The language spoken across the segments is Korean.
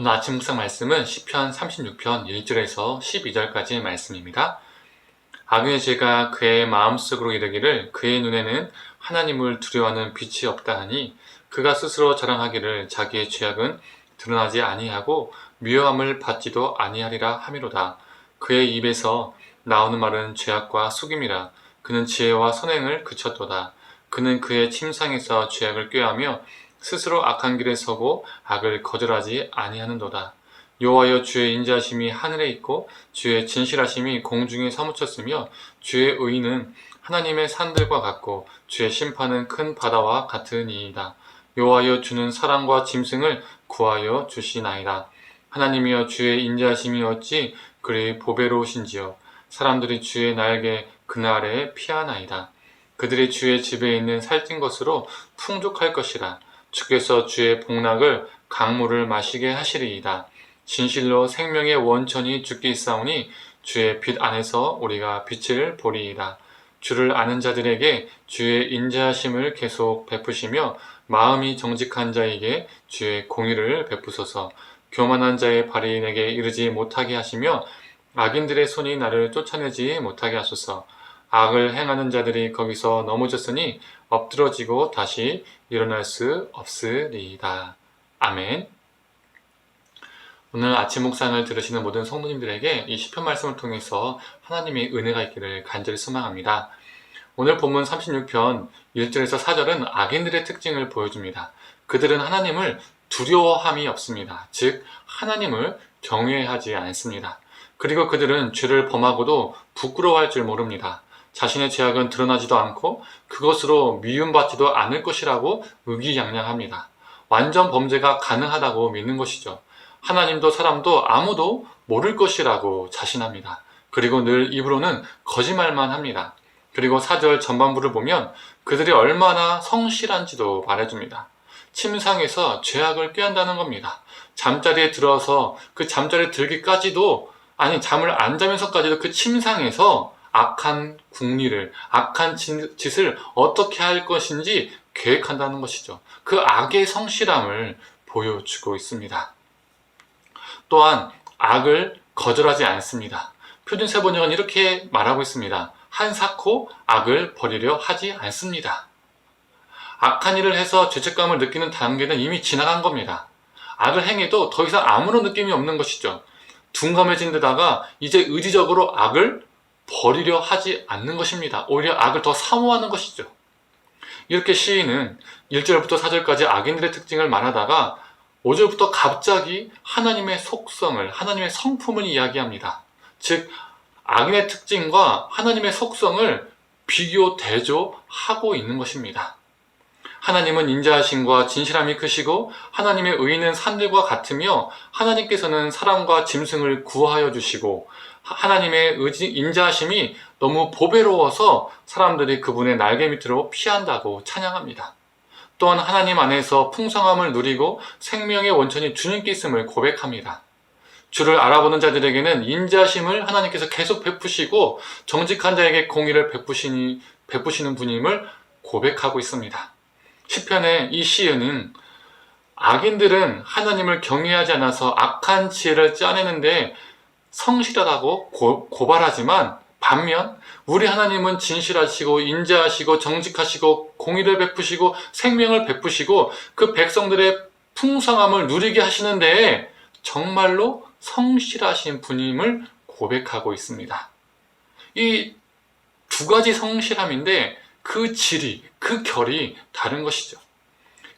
오늘 아침 묵상 말씀은 시편 36편 1절에서 12절까지의 말씀입니다. 악인의 죄가 그의 마음속으로 이르기를 그의 눈에는 하나님을 두려워하는 빛이 없다 하니 그가 스스로 자랑하기를 자기의 죄악은 드러나지 아니하고 미워함을 받지도 아니하리라 하미로다. 그의 입에서 나오는 말은 죄악과 속임이라. 그는 지혜와 선행을 그쳤도다. 그는 그의 침상에서 죄악을 꾀하며 스스로 악한 길에 서고 악을 거절하지 아니하는도다. 여호와여, 주의 인자하심이 하늘에 있고 주의 진실하심이 공중에 사무쳤으며 주의 의는 하나님의 산들과 같고 주의 심판은 큰 바다와 같으니이다. 여호와여, 주는 사랑과 짐승을 구하여 주시나이다. 하나님이여, 주의 인자하심이 어찌 그리 보배로우신지요. 사람들이 주의 날개 그날에 피하나이다. 그들이 주의 집에 있는 살찐 것으로 풍족할 것이라. 주께서 주의 복락을 강물을 마시게 하시리이다. 진실로 생명의 원천이 주께 있사오니 주의 빛 안에서 우리가 빛을 보리이다. 주를 아는 자들에게 주의 인자하심을 계속 베푸시며 마음이 정직한 자에게 주의 공의를 베푸소서. 교만한 자의 발이 내게 이르지 못하게 하시며 악인들의 손이 나를 쫓아내지 못하게 하소서. 악을 행하는 자들이 거기서 넘어졌으니 엎드러지고 다시 일어날 수 없으리이다. 아멘. 오늘 아침 묵상을 들으시는 모든 성도님들에게 이 시편 말씀을 통해서 하나님의 은혜가 있기를 간절히 소망합니다. 오늘 본문 36편 1절에서 4절은 악인들의 특징을 보여줍니다. 그들은 하나님을 두려워함이 없습니다. 즉 하나님을 경외하지 않습니다. 그리고 그들은 죄를 범하고도 부끄러워할 줄 모릅니다. 자신의 죄악은 드러나지도 않고 그것으로 미움받지도 않을 것이라고 의기양양합니다. 완전 범죄가 가능하다고 믿는 것이죠. 하나님도 사람도 아무도 모를 것이라고 자신합니다. 그리고 늘 입으로는 거짓말만 합니다. 그리고 4절 전반부를 보면 그들이 얼마나 성실한지도 말해줍니다. 침상에서 죄악을 꾀한다는 겁니다. 잠자리에 들어서 그 잠자리에 들기까지도, 아니 잠을 안 자면서까지도 그 침상에서 악한 궁리를, 악한 짓을 어떻게 할 것인지 계획한다는 것이죠. 그 악의 성실함을 보여주고 있습니다. 또한 악을 거절하지 않습니다. 표준세 번역은 이렇게 말하고 있습니다. 한사코 악을 버리려 하지 않습니다. 악한 일을 해서 죄책감을 느끼는 단계는 이미 지나간 겁니다. 악을 행해도 더 이상 아무런 느낌이 없는 것이죠. 둔감해진 데다가 이제 의지적으로 악을 버리려 하지 않는 것입니다. 오히려 악을 더 사모하는 것이죠. 이렇게 시인은 1절부터 4절까지 악인들의 특징을 말하다가 5절부터 갑자기 하나님의 속성을, 하나님의 성품을 이야기합니다. 즉 악인의 특징과 하나님의 속성을 비교, 대조하고 있는 것입니다. 하나님은 인자하심과 진실함이 크시고 하나님의 의는 산들과 같으며 하나님께서는 사람과 짐승을 구하여 주시고 하나님의 인자하심이 너무 보배로워서 사람들이 그분의 날개 밑으로 피한다고 찬양합니다. 또한 하나님 안에서 풍성함을 누리고 생명의 원천이 주님께 있음을 고백합니다. 주를 알아보는 자들에게는 인자하심을 하나님께서 계속 베푸시고 정직한 자에게 공의를 베푸시는 분임을 고백하고 있습니다. 시편의 이 시인은 악인들은 하나님을 경외하지 않아서 악한 지혜를 짜내는데 성실하다고 고발하지만 반면 우리 하나님은 진실하시고 인자하시고 정직하시고 공의를 베푸시고 생명을 베푸시고 그 백성들의 풍성함을 누리게 하시는 데에 정말로 성실하신 분임을 고백하고 있습니다. 이 두 가지 성실함인데 그 질이, 그 결이 다른 것이죠.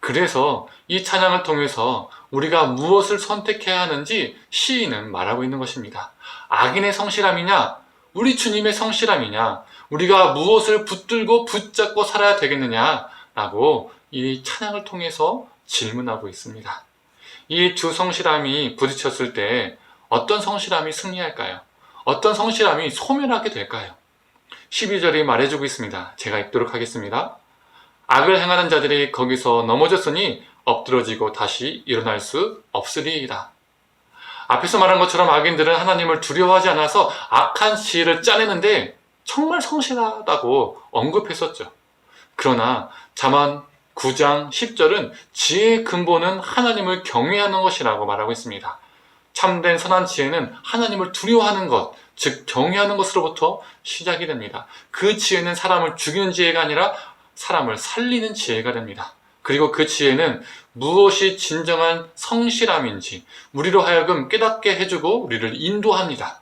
그래서 이 찬양을 통해서 우리가 무엇을 선택해야 하는지 시인은 말하고 있는 것입니다. 악인의 성실함이냐, 우리 주님의 성실함이냐, 우리가 무엇을 붙들고 붙잡고 살아야 되겠느냐라고 이 찬양을 통해서 질문하고 있습니다. 이 두 성실함이 부딪혔을 때 어떤 성실함이 승리할까요? 어떤 성실함이 소멸하게 될까요? 12절이 말해주고 있습니다. 제가 읽도록 하겠습니다. 악을 행하는 자들이 거기서 넘어졌으니 엎드러지고 다시 일어날 수 없으리이다. 앞에서 말한 것처럼 악인들은 하나님을 두려워하지 않아서 악한 지혜를 짜내는데 정말 성실하다고 언급했었죠. 그러나 다만 9장 10절은 지혜의 근본은 하나님을 경외하는 것이라고 말하고 있습니다. 참된 선한 지혜는 하나님을 두려워하는 것, 즉 경외하는 것으로부터 시작이 됩니다. 그 지혜는 사람을 죽이는 지혜가 아니라 사람을 살리는 지혜가 됩니다. 그리고 그 지혜는 무엇이 진정한 성실함인지 우리로 하여금 깨닫게 해주고 우리를 인도합니다.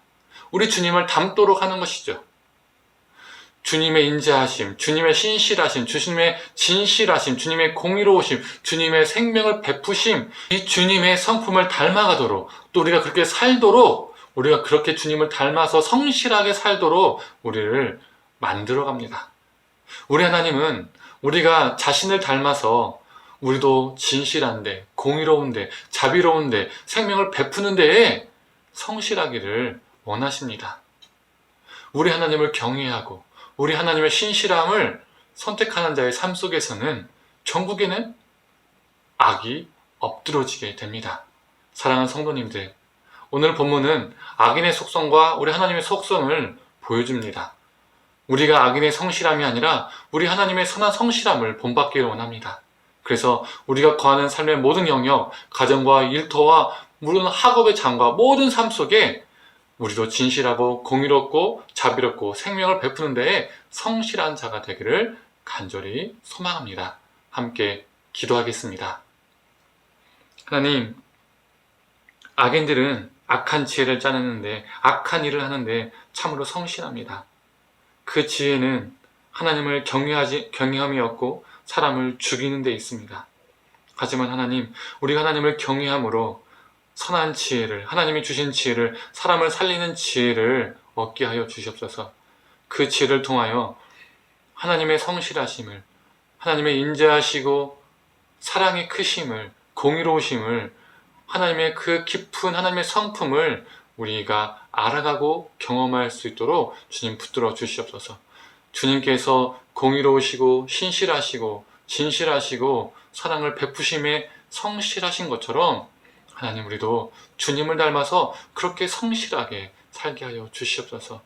우리 주님을 닮도록 하는 것이죠. 주님의 인자하심, 주님의 신실하심, 주님의 진실하심, 주님의 공의로우심, 주님의 생명을 베푸심, 이 주님의 성품을 닮아가도록, 또 우리가 그렇게 살도록, 우리가 그렇게 주님을 닮아서 성실하게 살도록 우리를 만들어갑니다. 우리 하나님은 우리가 자신을 닮아서 우리도 진실한데, 공의로운데, 자비로운데, 생명을 베푸는 데에 성실하기를 원하십니다. 우리 하나님을 경외하고 우리 하나님의 신실함을 선택하는 자의 삶 속에서는 전국에는 악이 엎드러지게 됩니다. 사랑하는 성도님들, 오늘 본문은 악인의 속성과 우리 하나님의 속성을 보여줍니다. 우리가 악인의 성실함이 아니라 우리 하나님의 선한 성실함을 본받기를 원합니다. 그래서 우리가 거하는 삶의 모든 영역, 가정과 일터와 물론 학업의 장과 모든 삶 속에 우리도 진실하고 공의롭고 자비롭고 생명을 베푸는 데에 성실한 자가 되기를 간절히 소망합니다. 함께 기도하겠습니다. 하나님, 악인들은 악한 지혜를 짜내는데, 악한 일을 하는데 참으로 성실합니다. 그 지혜는 하나님을 경외함이 없고 사람을 죽이는 데 있습니다. 하지만 하나님, 우리가 하나님을 경외함으로 선한 지혜를, 하나님이 주신 지혜를, 사람을 살리는 지혜를 얻게 하여 주시옵소서. 그 지혜를 통하여 하나님의 성실하심을, 하나님의 인자하시고 사랑의 크심을, 공의로우심을, 하나님의 그 깊은 하나님의 성품을 우리가 알아가고 경험할 수 있도록 주님 붙들어 주시옵소서. 주님께서 공의로우시고 신실하시고 진실하시고 사랑을 베푸심에 성실하신 것처럼 하나님, 우리도 주님을 닮아서 그렇게 성실하게 살게 하여 주시옵소서.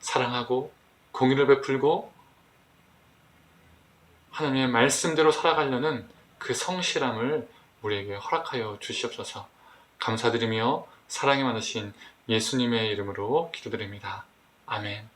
사랑하고 공의를 베풀고 하나님의 말씀대로 살아가려는 그 성실함을 우리에게 허락하여 주시옵소서. 감사드리며 사랑이 많으신 예수님의 이름으로 기도드립니다. 아멘.